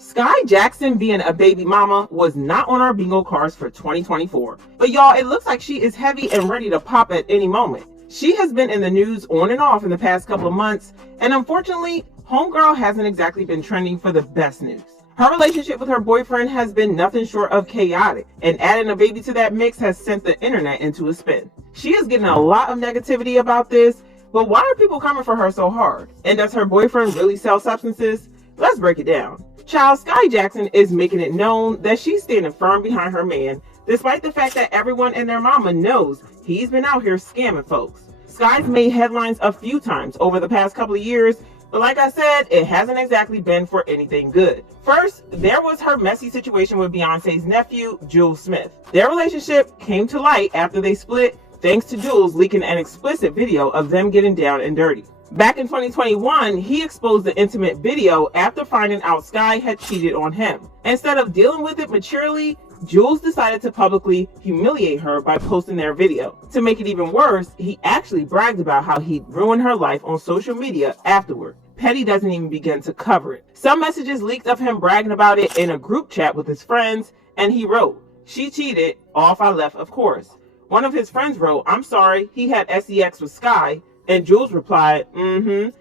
Skai Jackson being a baby mama was not on our bingo cards for 2024. But y'all, it looks like she is heavy and ready to pop at any moment. She has been in the news on and off in the past couple of months, and unfortunately, Homegirl hasn't exactly been trending for the best news. Her relationship with her boyfriend has been nothing short of chaotic, and adding a baby to that mix has sent the internet into a spin. She is getting a lot of negativity about this, but why are people coming for her so hard? And does her boyfriend really sell substances? Let's break it down. Child, Skai Jackson is making it known that she's standing firm behind her man, despite the fact that everyone and their mama knows he's been out here scamming folks. Skai's made headlines a few times over the past couple of years, but like I said, it hasn't exactly been for anything good. First, there was her messy situation with Beyonce's nephew, Jules Smith. Their relationship came to light after they split, thanks to Jules leaking an explicit video of them getting down and dirty. Back in 2021, he exposed the intimate video after finding out Skai had cheated on him. Instead of dealing with it maturely, Jules decided to publicly humiliate her by posting their video. To make it even worse, he actually bragged about how he'd ruined her life on social media afterward. Petty doesn't even begin to cover it. Some messages leaked of him bragging about it in a group chat with his friends, and he wrote, "She cheated, off I left of course." One of his friends wrote, "I'm sorry, he had sex with Skai," and Jules replied,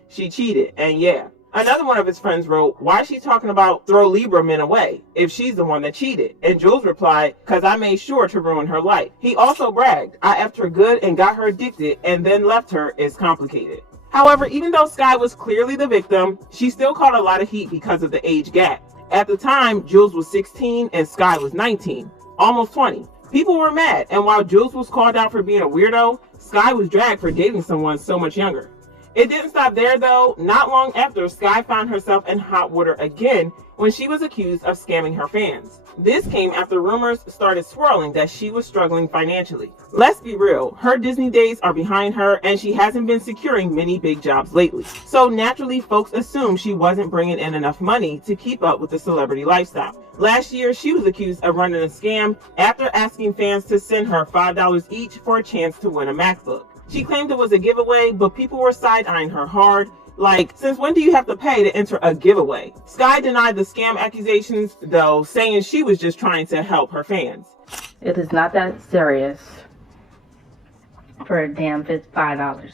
she cheated, and yeah. Another one of his friends wrote, "Why is she talking about throw Libra men away if she's the one that cheated?" And Jules replied, "Cause I made sure to ruin her life." He also bragged, "I effed her good and got her addicted and then left her. It's complicated." However, even though Skai was clearly the victim, she still caught a lot of heat because of the age gap. At the time, Jules was 16 and Skai was 19, almost 20. People were mad, and while Jules was called out for being a weirdo, Skai was dragged for dating someone so much younger. It didn't stop there though. Not long after, Skai found herself in hot water again when she was accused of scamming her fans. This came after rumors started swirling that she was struggling financially. Let's be real, her Disney days are behind her and she hasn't been securing many big jobs lately. So naturally, folks assumed she wasn't bringing in enough money to keep up with the celebrity lifestyle. Last year, she was accused of running a scam after asking fans to send her $5 each for a chance to win a MacBook. She claimed it was a giveaway, but people were side-eyeing her hard. Like, since when do you have to pay to enter a giveaway? Skai denied the scam accusations, though, saying she was just trying to help her fans. It is not that serious for a damn $5.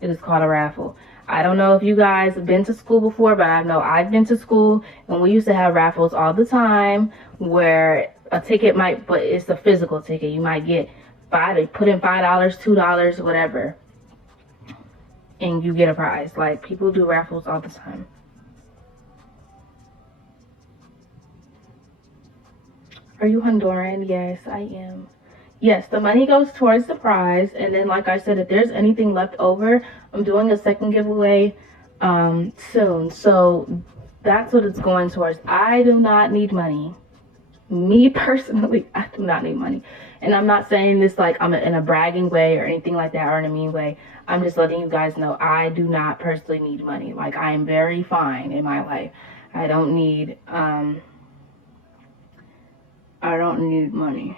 It is called a raffle. I don't know if you guys have been to school before, but I know I've been to school, and we used to have raffles all the time where a ticket might, but it's a physical ticket. You might get put in $5, $2, whatever, and you get a prize. Like, people do raffles all the time. Are you Honduran? Yes, I am. Yes, the money goes towards the prize, and then like I said, if there's anything left over, I'm doing a second giveaway soon. So that's what it's going towards. I do not need money. Me personally, I do not need money. And I'm not saying this like I'm in a bragging way or anything like that or in a mean way. I'm just letting you guys know I do not personally need money. Like, I am very fine in my life. I don't need money.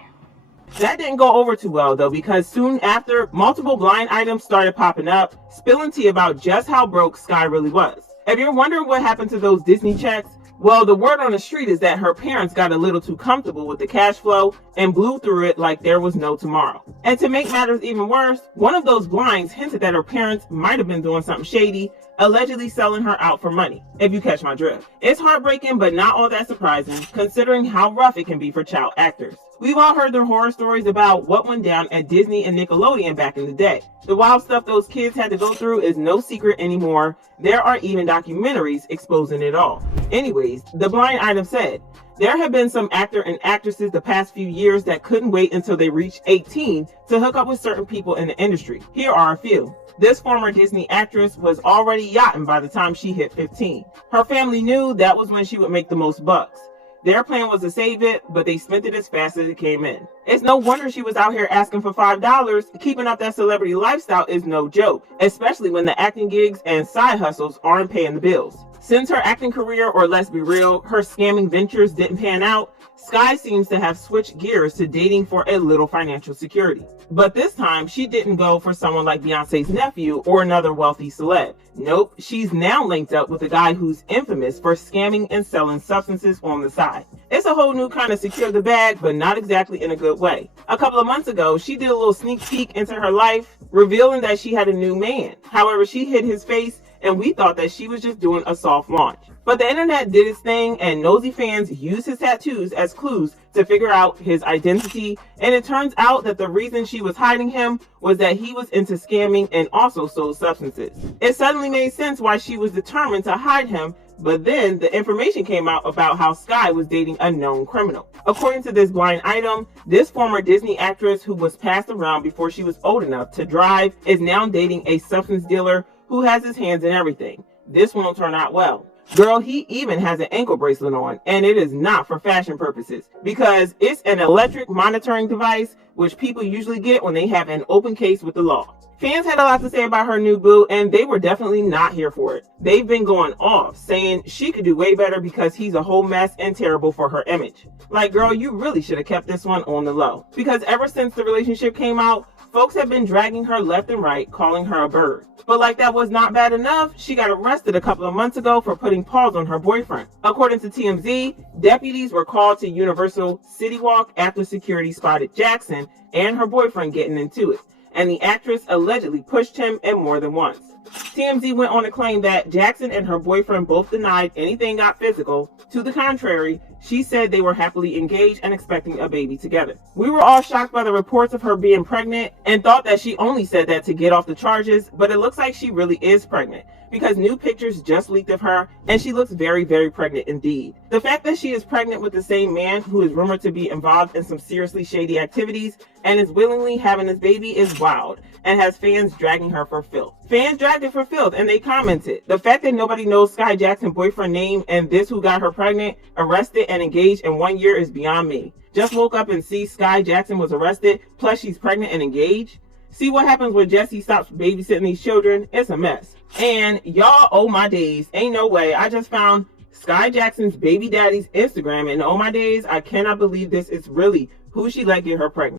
That didn't go over too well though, because soon after, multiple blind items started popping up, spilling tea about just how broke Skai really was. If you're wondering what happened to those Disney checks, well, the word on the street is that her parents got a little too comfortable with the cash flow and blew through it like there was no tomorrow. And to make matters even worse, one of those blinds hinted that her parents might have been doing something shady, allegedly selling her out for money, if you catch my drift. It's heartbreaking, but not all that surprising, considering how rough it can be for child actors. We've all heard the horror stories about what went down at Disney and Nickelodeon back in the day. The wild stuff those kids had to go through is no secret anymore. There are even documentaries exposing it all. Anyways, the blind item said, there have been some actor and actresses the past few years that couldn't wait until they reached 18 to hook up with certain people in the industry. Here are a few. This former Disney actress was already yachting by the time she hit 15. Her family knew that was when she would make the most bucks. Their plan was to save it, but they spent it as fast as it came in. It's no wonder she was out here asking for $5. Keeping up that celebrity lifestyle is no joke, especially when the acting gigs and side hustles aren't paying the bills. Since her acting career, or let's be real, her scamming ventures didn't pan out, Skai seems to have switched gears to dating for a little financial security. But this time, she didn't go for someone like Beyonce's nephew or another wealthy celeb. Nope, she's now linked up with a guy who's infamous for scamming and selling substances on the side. It's a whole new kind of secure the bag, but not exactly in a good way. A couple of months ago, she did a little sneak peek into her life, revealing that she had a new man. However, she hid his face, and we thought that she was just doing a soft launch. But the internet did its thing, and nosy fans used his tattoos as clues to figure out his identity, and it turns out that the reason she was hiding him was that he was into scamming and also sold substances. It suddenly made sense why she was determined to hide him, but then the information came out about how Skai was dating a known criminal. According to this blind item, this former Disney actress who was passed around before she was old enough to drive is now dating a substance dealer who has his hands in everything. This won't turn out well. Girl, he even has an ankle bracelet on, and it is not for fashion purposes, because it's an electric monitoring device which people usually get when they have an open case with the law. Fans had a lot to say about her new boo, and they were definitely not here for it. They've been going off, saying she could do way better because he's a whole mess and terrible for her image. Like, girl, you really should have kept this one on the low. Because ever since the relationship came out, folks have been dragging her left and right, calling her a bird. But like that was not bad enough, she got arrested a couple of months ago for putting paws on her boyfriend. According to TMZ, deputies were called to Universal City Walk after security spotted Jackson and her boyfriend getting into it, and the actress allegedly pushed him and more than once. TMZ went on to claim that Jackson and her boyfriend both denied anything got physical. To the contrary, she said they were happily engaged and expecting a baby together. We were all shocked by the reports of her being pregnant and thought that she only said that to get off the charges, but it looks like she really is pregnant, because new pictures just leaked of her and she looks very, very pregnant indeed. The fact that she is pregnant with the same man who is rumored to be involved in some seriously shady activities and is willingly having this baby is wild and has fans dragging her for filth. Fans dragged her for filth and they commented, "The fact that nobody knows Skai Jackson's boyfriend name and this who got her pregnant, arrested and engaged in 1 year is beyond me. Just woke up and see Skai Jackson was arrested, plus she's pregnant and engaged. See what happens when Jesse stops babysitting these children? It's a mess." And y'all, oh my days, ain't no way. I just found Skai Jackson's baby daddy's Instagram, and oh my days, I cannot believe this is really who she let get her pregnant.